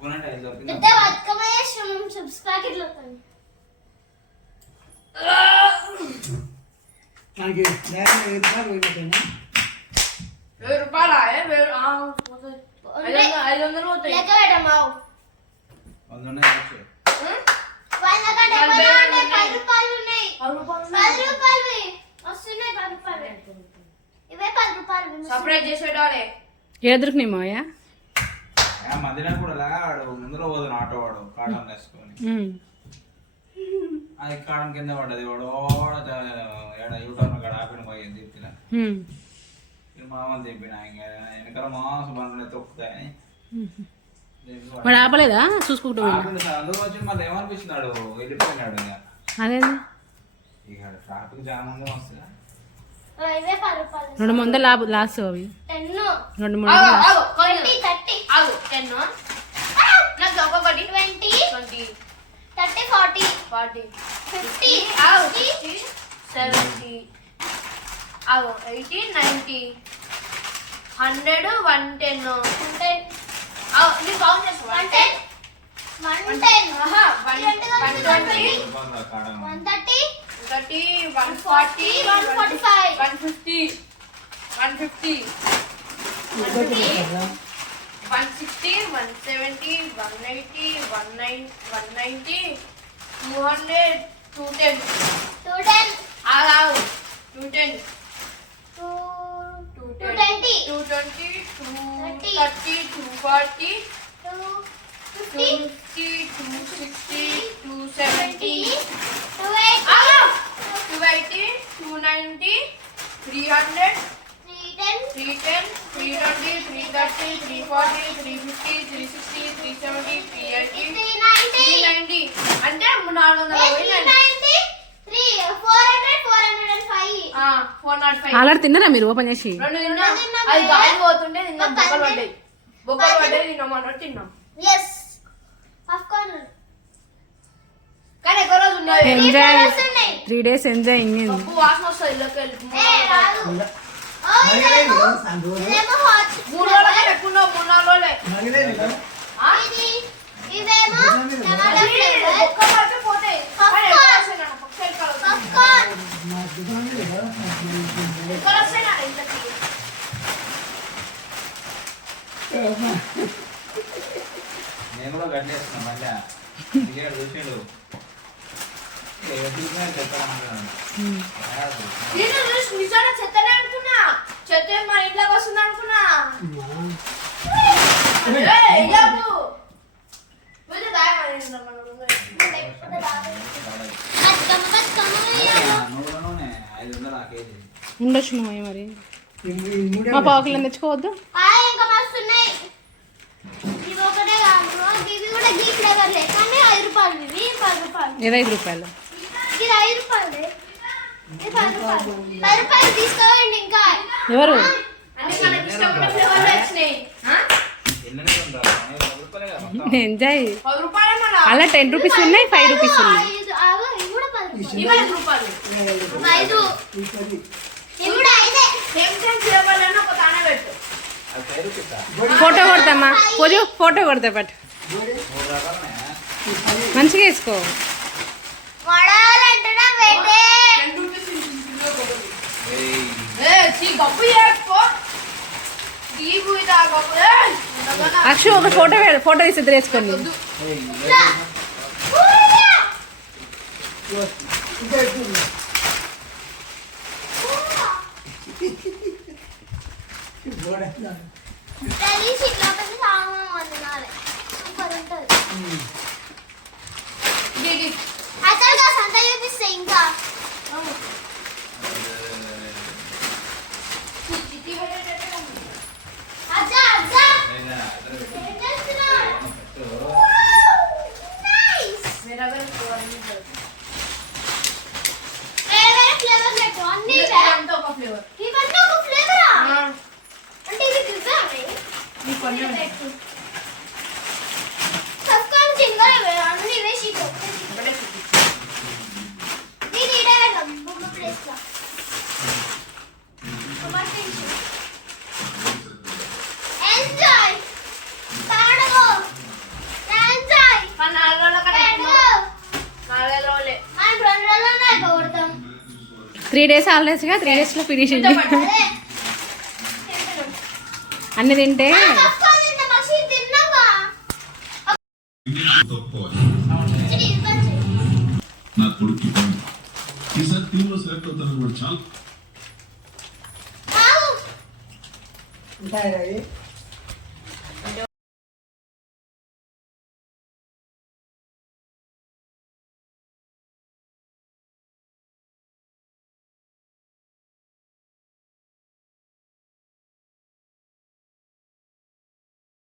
Coconut ice దొరికింది. పెద్ద బతుకమ్మ చేసినాం చిప్స్ ప్యాకెట్లు వస్తాయి. నాకు ₹1000 ₹500 పోతాయి. లెక్క పెట్టమ్మా. 100 ఉన్నాయి వచ్చే. ₹100 ఉన్నాయి. ₹10 వస్తున్నాయి. ₹10 ఇవే ₹10 సపరేట్ చేసేటాలే. ఏ దొరికినాయి మావయ్య? మధ్యలో కూడా వాడు ముందులో పోదు ఆటో వాడు కాటం వేసుకొని అది కాడం కింద పడ్డది. వాడు యూటర్న్ కాడ ఆపిన పోయింది తిప్పిన మామూలు తిప్పిన ఇంకా వెనకాల మాసం బండ్లు తొక్కుతాయని వాడు ఆపలేదా చూసుకుంటూ అందరూ వచ్చి మళ్ళీ ఏమనిపిస్తున్నాడు వెళ్ళిపోయినాడు ఇక అదే ఇక ట్రాఫిక్ జామ్ ఉంది వస్తుందా. ఇవే ₹10 200 లాస్ అవి 10 200 20 30 ఆగు 10 నాకు ఒక్కొక్కటి 20 20 30 40 40 50 ఆగు 60 70 ఆగు 80 90 100 110 ఆగు నీ కౌంట్ చేస్తా 110 ఆహా 120 కాడం 130 30 140 145 150 160 170 170 180 190 200 210 210 ఆగు 210 220 220 230 240 250 250 260 270 280 280 290 300 310 320 330 340 350 360 370 380 390 అంటే 400 390 405 ఆల్రెడీ తిన్నారా మీరు ఓపెన్ చేసి? రెండు తిన్నాం. అది గాలి పోతుంటే తిన్నాం. బొక్కలు పడ్డాయి. బొక్కలు పడ్డాయి తిన్నాం అన్నట్టు తిన్నాం. yes of course కానీ ఎక్కువ రోజు ఉన్నాయి. ఎంజాయ్ ఉన్నాయి. 3 days ఎంజాయింగ్ పప్పు వాసన వస్తుంది ఇళ్ళకి వెళ్ళి. రాదు ఇదేమో హాట్ 3 రోజులకే పెట్టుకున్నావు. 3-4 రోజులే. ఇవేమో టమాటా ఫ్లేవర్ బొక్కలు పడితే పోతాయి. కానీ ఎక్కువ వస్తాయి నాన్న. పప్పు ఎక్కడ వస్తాయి? పాప్కార్న్ ఎక్కడ వస్తాయి నాన్న ఇంతకీ? నేను కూడా కట్టేస్తున్నా మళ్ళీ దిగాడు చూసాడు చెప్తాను. నేను చూసి నిజంగా చెత్తనే అనుకున్నా. చెత్త మా ఇంట్లోకి వస్తుంది అనుకున్నా. ఎయ్యకు. కొంచెం దాయమని నూనె 500 ఆ కేజీ. ఉండొచ్చు మావయ్య మరి. మా పావుకిలో తెచ్చుకోవద్దు? ఇంకా మస్తు ఉన్నాయి. ఇవి ఒకటే కాదు ఇవి కూడా గీ ఫ్లేవర్లే కానీ ₹5 ఇవి ₹10 ఇది ₹5. ఇది ₹5 ఇది ₹10 తీసుకోండి ఇంకా ఎవరు? అన్ని మనకి ఇష్టమైన ఫ్లేవర్లు వచ్చినాయి. ఎన్ననే ఉంటారు? 10 రూపాయలే కదా మొత్తం. ఎంజాయ్. ₹10 మన అలా ₹10 ఉన్నాయి, ₹5 ఉన్నాయి. ఇవి కూడా ₹10 ఇవి ₹5. 5 ఇవి కూడా 5 సేమ్ ఫ్లేవర్లు అని ఒక తానే పెట్టు. అది 5 రూపీసా? ఫోటో కొడతామా? పూజ ఫోటో కొడతా పట్టు. 3 రకాలనే. మంచిగా వేసుకో. వడాలంటున్నా పెట్టే గప్పు చేసుకో. తీపు ఇదా గప్పు. అక్షు ఒక ఫోటో తీసి ఇద్దరు వేసుకోండి. తెలిసి ఇట్లా పెట్టి సామాన్ వండినాలి సూపర్ ఉంటుంది. అసలుగా సంత చూపిస్తే ఇంకా అజ్జా అజ్జా ఏం చేస్తున్నావ్? నైస్ వేరే ఫ్లేవర్ పెట్టు అన్ని ఇదంతా ఒక ఫ్లేవర్. ఇవన్నీ ఒక ఫ్లేవరా అంటే ఇవి గివ్వే ఉన్నాయి సబ్కాన్ చింగరే అన్ని వేసి దీని ఇడే వెళ్ళం బొమ్మ ప్లేస్ లా ఎంజాయ్ పాడగో 3 days హాలిడేస్గా 3 daysలో ఫినిష్ ఇంత అయింది. పట్టు. అదే అన్ని తింటే పప్పాలు తిన్న మనిషి తిన్నావా ఇది ఇవ్వచ్చు. నా కొడుకు ఈసారి టీంలో సెలెక్ట్ అవుతాను కూడా చాలా ఆగు. ఉంటాయి రవి